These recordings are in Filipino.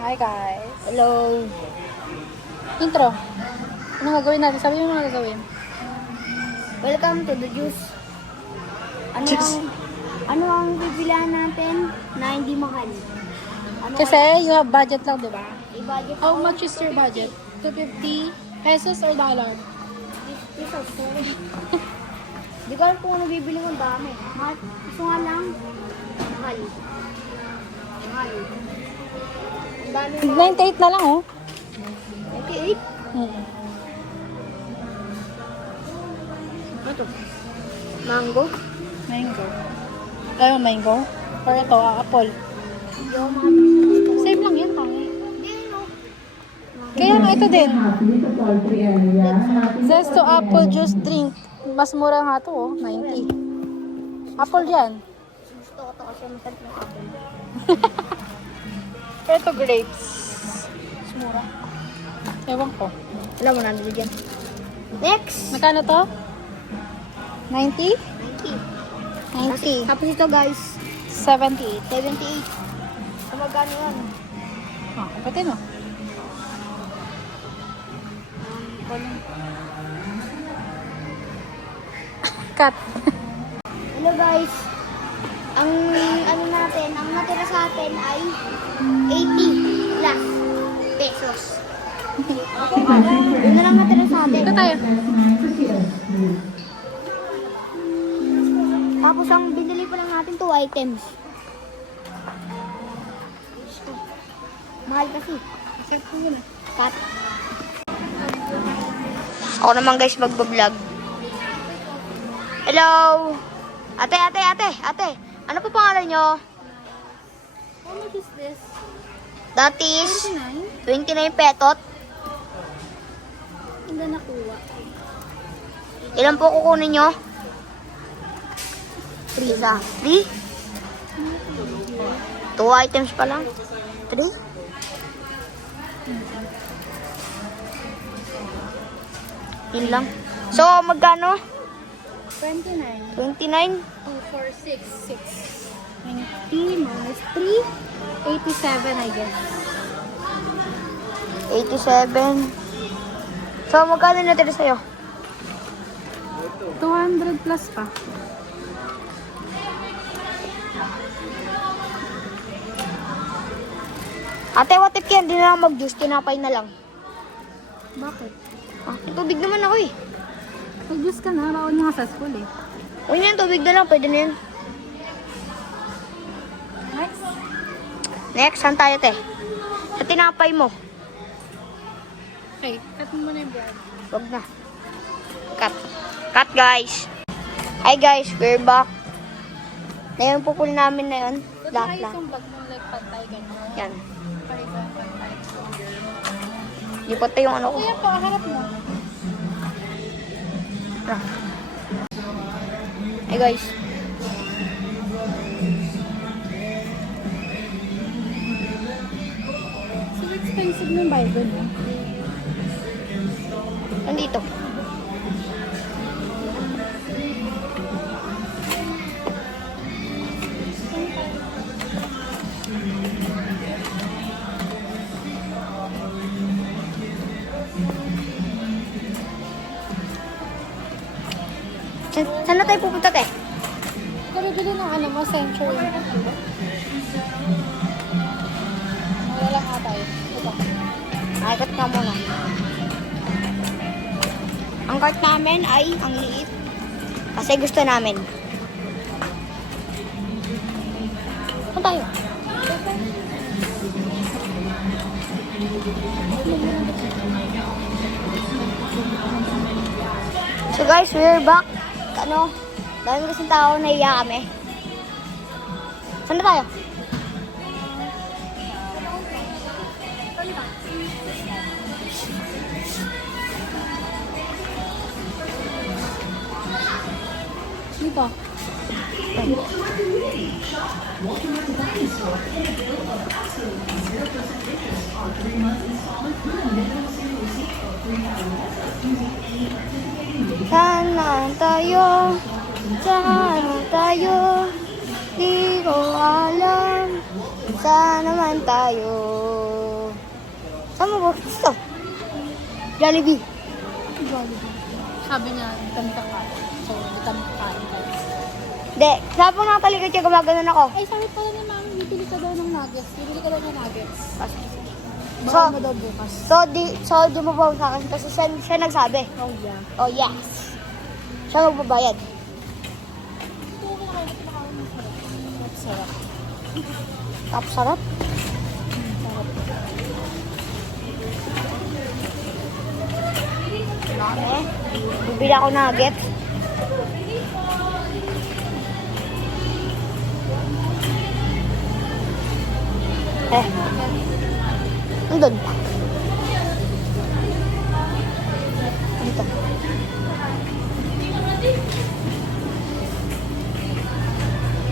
Hi guys. Hello. Intro. Anong gagawin natin? Sabi mo mga gagawin. Welcome to the juice. Ano ang bibilihan natin na hindi mahal? Kasi you have budget lang, di ba? I-budget How ko. much is your budget? 250 pesos or dollar? Pesos. Di ko alam kung ano bibili ko, dami. Mahal. Gusto nga lang. Mahal. Mahal. Ang dami mahal. 98 na lang, oh. 98? Hmm. Ano to? Mango? Mango. Tayo mango? Or ito, apple. Hindi ako makabili. Same lang yan, tangi. Hindi, no. Kaya nga ito din. Zesto apple juice drink. Mas mura nga to, oh. 90. Apple yan. Gusto ko to kasi masarap ng apple. Pero ito grapes. Mas mura. Ewan ko. Alam mo na, bigyan. Next! Magkano to? 90? 90. 90. Tapos ito guys, 78. 78. So magkano yan? Ah, kapatid mo. Cut. Hello guys. Ang ano natin, ang natira sa atin ay 80 plus pesos. Yun na lang natira sa atin. Ito tayo. Tapos ang binili pa lang natin 2 items. Mahal kasi. Cut. Ako naman guys magbablog. Hello! Ate. Ano po pangalan nyo? How much is this? That is 29 petot. Hindi nakuha. Ilan po kukunin nyo? 3 isa. 3? 2 items pa lang. 3? Yun lang. So, magkano? 29. 29? Oh, for 6. 20 minus 3. 87, I guess. 87. So, magkano natira sa'yo? 200 plus pa. Ate, what if yan? Di na lang mag-juice. Tinapay na lang. Bakit? Ah, tubig naman ako eh. Mag-juice ka na. Bawal nga sa school eh. Huwag yan, tubig na lang. Pwede na yan. Next. Next, saan tayo, te? Sa tinapay mo. Okay, cut mo muna yung bread. Wag na. Cut. Cut, guys. Hi, guys. We're back. Ngayon, pupul namin na yun. So, Lahat try lang. yung vlog mo like pantay ganyan. Yan. Try sa pantay. Di pa tayo yung ano ko. Kuya po, harap mo. Hey, guys. So expensive ng Bible mo. Nandito. Saan na tayo pupunta, te? Kabibili ng ano mo, Century. Wala lang nga tayo. Ito. Ay, cut ka muna. Ang cart namin ay ang liit. Kasi gusto namin. Saan tayo? So guys, we're back. Ano? Dahil kasing tao, naiya kami. Saan na tayo? Dito. Sana tayo, sana tayo, di ko alam, sana man tayo. Saan mo ba gusto? Jollibee. Sabi niya, di kami kakain. So, di kami kakain guys. Hindi, sabi ko nga talikod siya, gumaganon ako. Ay, sabi pala ni mami, bibili ka daw ng nuggets. Bibili ka daw ng nuggets. So, Baka mo daw bukas. so di mo ba sa akin kasi siya nagsabi. Oh, yeah. Oh, yes. Siya magbabayad. Ito ko na kayo, masarap. Sarap. Tapos sarap. Sarap. Dami. Bibili ako nugget. Nandun pa. Dito.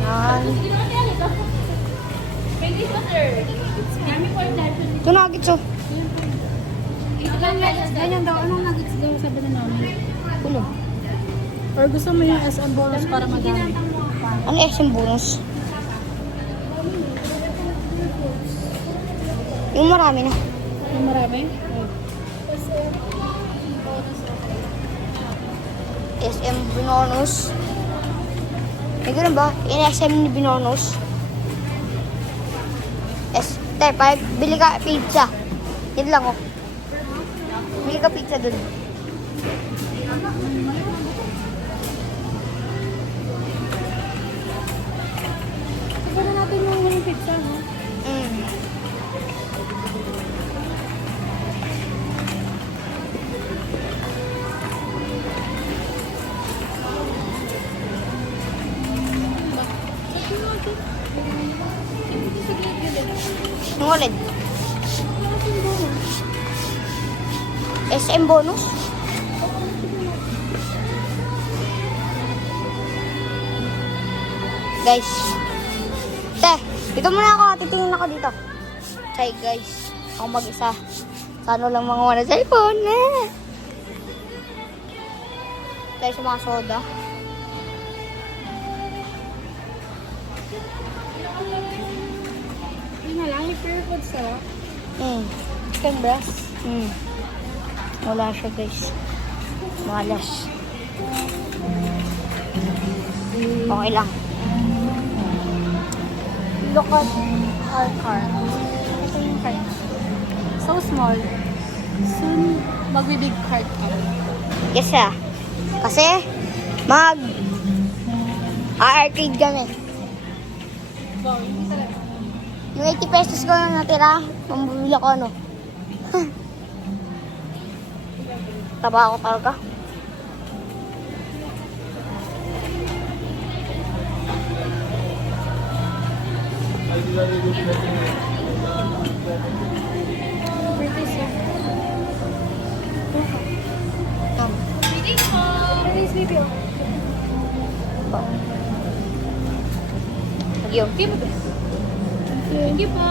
Yan. Ito nuggets oh. Ganyan daw, anong nuggets daw sabi na namin? Ulo. Or gusto mo yung SM bonus para madami? Ano SM bonus? Yung marami na. Yung marami? SM bonus. May ganun ba? Yung SM ni bonus. Bili ka pizza. Yan lang oh. Bili ka pizza dun. Ito na natin yung pizza, no? Yung ulit. SM bonus? Guys. Dito muna ako. Titingin ako dito. Hi guys. Ako mag-isa. Sana lang mga wala cellphone. Tayo sa mga soda. Yun na lang, yung pure food sarap. Chicken breast. Wala siya guys. Malas. Okay lang. Look at our car. Ito yung car. So small. Soon, magbe-big cart kami. Yes ah. Kasi arcade kami. Wow, hindi talaga. Yung 80 pesos ko na natira, pambubili ko ano. Taba ako talaga. British yan. British video. Nagyo. Thank you po.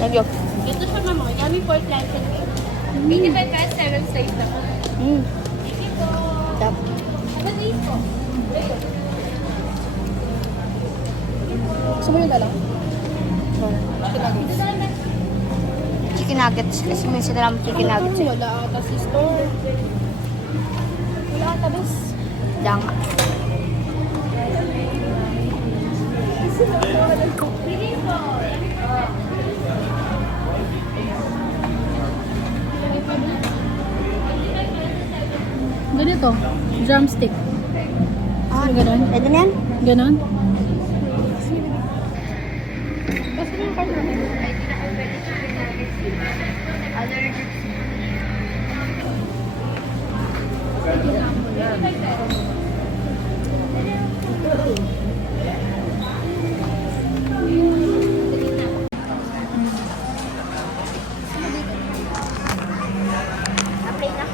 Nagyo. Ito siya mama. Yummy pork plantain cake. 25 pesos, 7 slice na po. Thank you po. Tap. Pag-ibig po. Gusto mo yung dalaw? Chicken nuggets. Kasi may sila lang chicken nuggets. Wala ata si store. Wala ata bis. Lang. Ganito. Drumstick. Ganon? Pwede na yan? Ganon? Basta yung card natin. Apply na.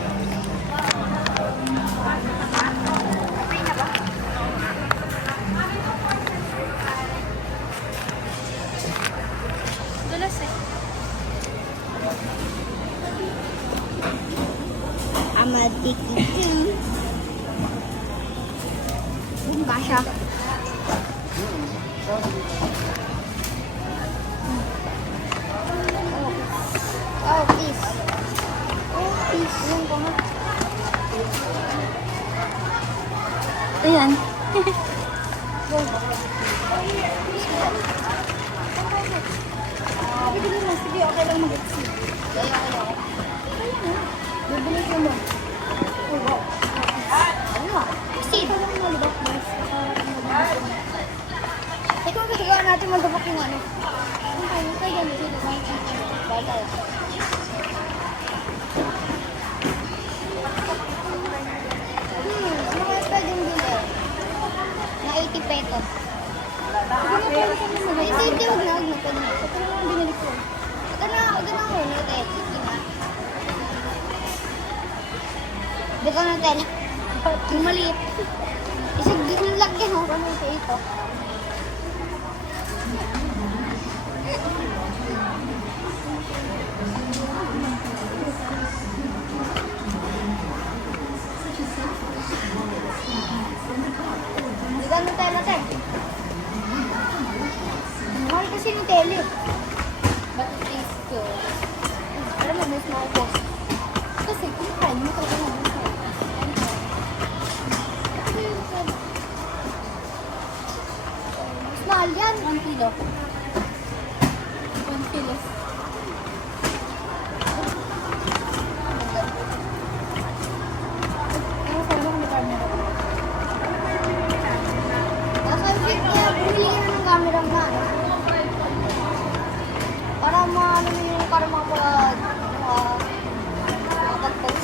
Dulas eh. I'm addicted to. Bumba siya. Ayan. Bibili mo. Sige, okay lang mag-exit. Kaya. Bibili ko mo. Ano nga? Kasi ito lang malibak, guys. Kung gagawa natin malibak yung ano. Ano tayo ganito? Bye tayo. Ano kaya pwedeng bili? Na 80 pesos. Hindi, huwag na. Pwede na. Ito lang ang binili ko. Ito na muna. Sige na. Dito na tayo. Yung maliit. Isang din lagyan mo. Ano ito? Dito na tayo natin. Mahal kasi ng tele. But it is good. Alam mo, may small box. Kasi kung kain mo, kaya mo dito. Mas mahal yan. 1 kilo. 1 kilo. Ano sa ano kung may camera? Nakasabit niya, bumili ka na ng camera na. Para maano mo yung para makapag-post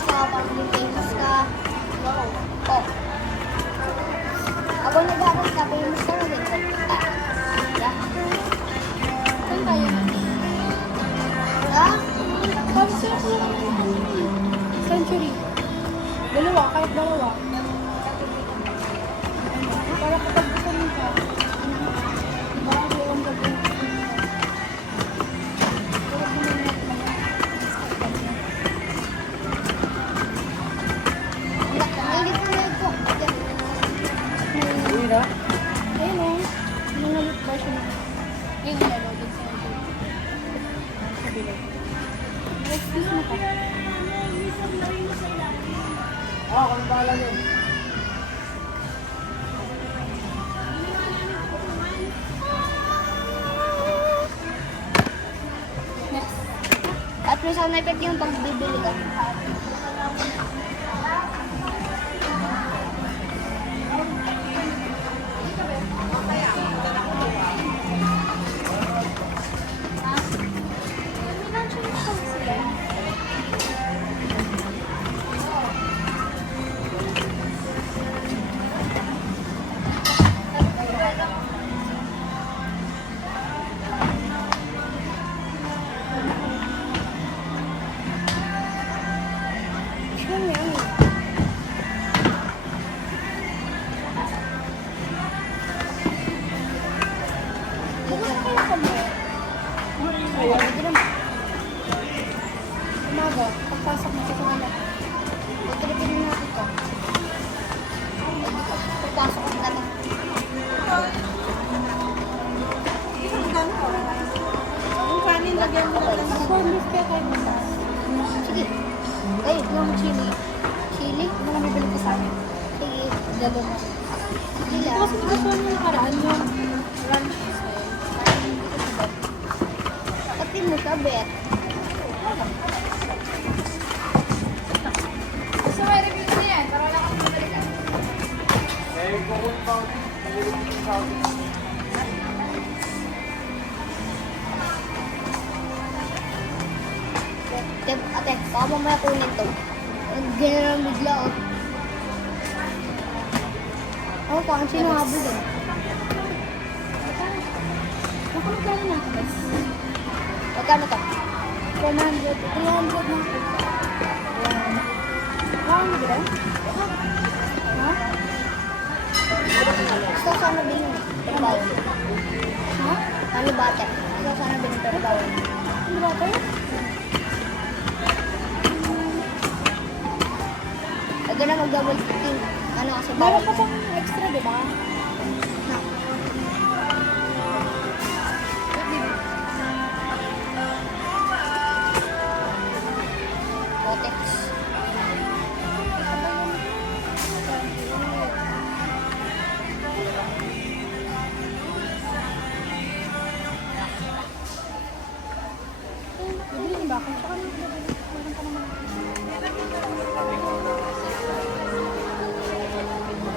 ka, para maging famous ka. Oh. Ako nag-aaral ka, famous ka rin. Yeah. Saan tayo na? Ha? Century. Dalawa, kahit dalawa. Para kapag gusto mo ka. Baka yung gagawin. Nailit na ito. Mira? Ayun o. Mga loop version na. Ayun yung loaded sa YouTube. Sa bilog. Excuse mo ka. Kung bahala yun. Next. At may sound effect yung pag bibili ka. Umaga, pagpasok mo sa kanila. Pagkakapin na natin ito. Pagpasok ko natin. Yung kanin, lagyan mo na lang. Corn beef kaya kayo mo. Sige. Ay, yung chili. Chili? Ano kami bibili ko sa amin? Sige. Dalo mo. Sige Ito lang. kasi gusto mo nakaraan yung ranch style. Parang hindi ko sa bet. Pati mo sa bet. Gusto mo i-review ko yan? Para wala kang mabalikan. Kukunin pa ako. Nalilimutin pa ako. Ate, baka mamaya kunin to. General bigla, oh. Oh, parang sinabog eh. Baka magkano na ako, guys? Magkano to? 400. 300 na. Wow, ano ba? Ha? Gusto ko sana bilhin. Pero bawal. Ha? Ano bate? Gusto ko sana bilhin pero bawal. Ano ba ito? Huwag na mag-double cooking. Ano kasi Meron bawal. pa pang extra, di ba? Na. Botex. ba ako? Tsaka meron pa naman.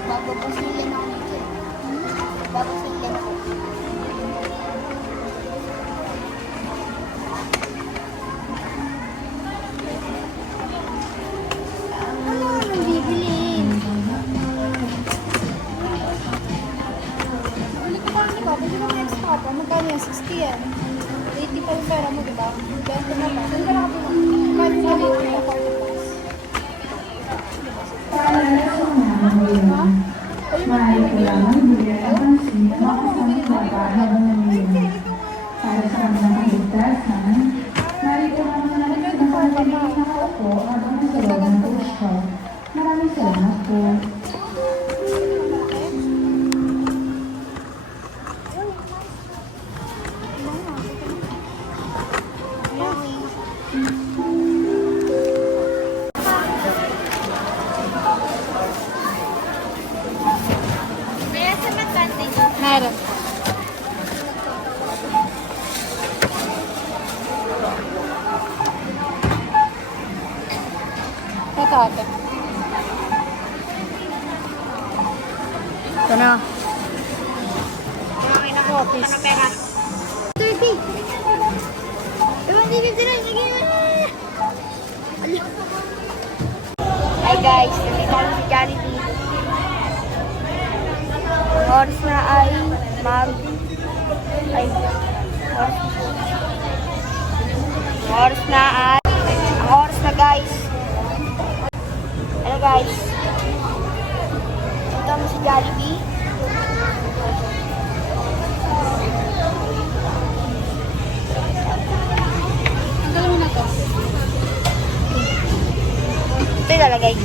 Bababasilin ako nito. Babasilin ako. Ano nang bibilin? Bili ko pa rin ba? Bili ko ng extra pa. Magkano yan? 60 yan. 80 pa yung pera mo, diba? Bento na ba? Saan ka nakabili? Kahit sa dito na 40 plus. Maaari ko lamang bigyan ng pansin ang mga kasamang bata habang nangyayari. Para sa kanilang kaligtasan, maaari ko lamang namin sa nakapagpapalik na kaupo habang nasa loob ng workshop. Maraming salamat po. Meron. Ito ate. Ito na. Kumain ako, please. 30. Diba, hindi sige mo. Hi guys, nandito kami sa Jollibee. Ang oras na ay ang oras na guys. Hello guys. Dito kami sa Jollibee. Ang gawin mo na to. Ito ilalagay.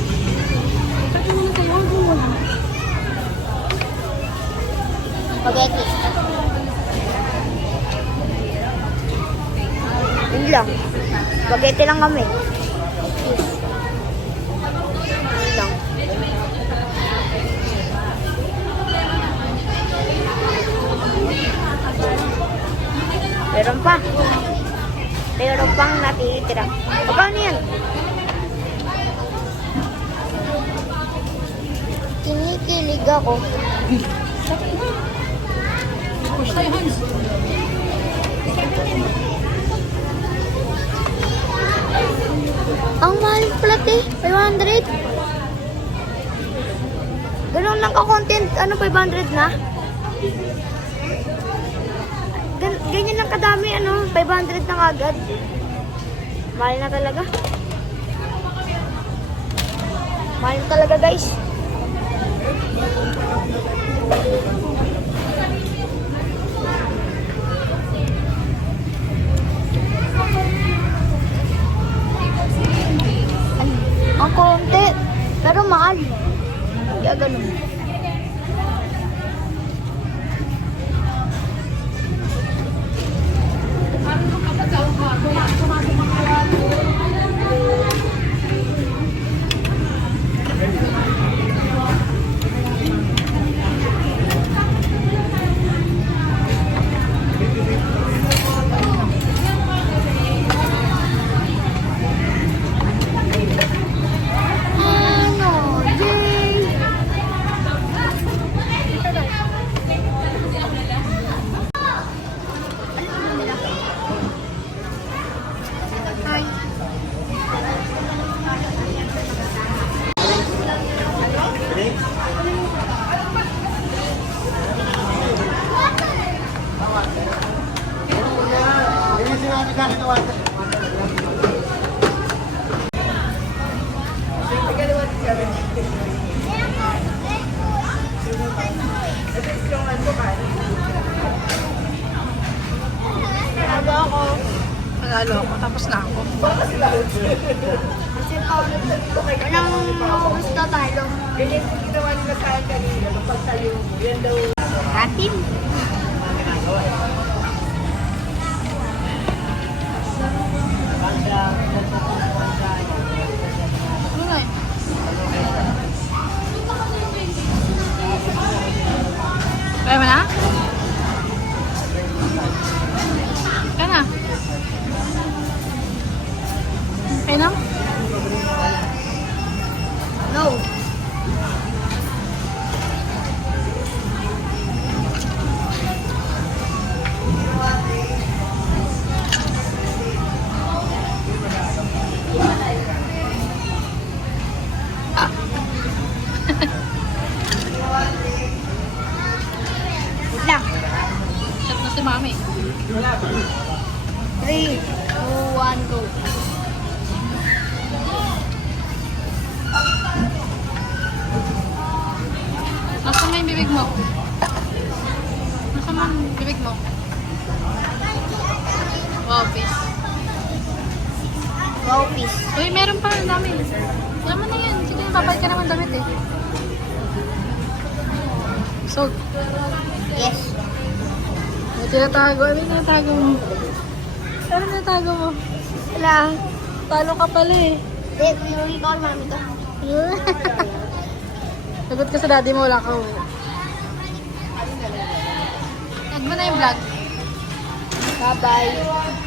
Sabi mo na kayo, ang gulo na. Spaghetti. Yun lang. Spaghetti lang kami. Yun lang. Meron pa. Meron pang natitira. Magkano yan? Kinikilig ako. Push tayo, Hans. Ang mahal pala eh. 500. Ganun lang ka-content. Ano 500 na? Ganyan lang kadami. 500 na kagad. Mahal na talaga. Mahal na talaga guys. Ang konti, pero mahal. Kaya ganun. Ano? Yay! Nanalo ako, tapos na ako. Walang gusto tayo. Ganyan yung ginawa nila sa akin kanina. Kapag tayo, yan daw. Atin. Ano na yun? Kaya mo na? Kaya na? 3, 2, 1, go. Nasaan mo yung bibig mo? Nasaan mo yung bibig mo? Wow, peace. Wow, peace. Uy, meron pa. Ang dami. Naman na yan. Sige, babalik ka naman damit eh. So, Yes. may tinatago. Ano yung tinatago mo? Ano yung tinatago mo? Wala. Talo ka pala eh. Hindi, pinuli ko kay mami ko. Lagot ka sa daddy mo, wala ka uwi. Add mo na yung vlog. Bye-bye.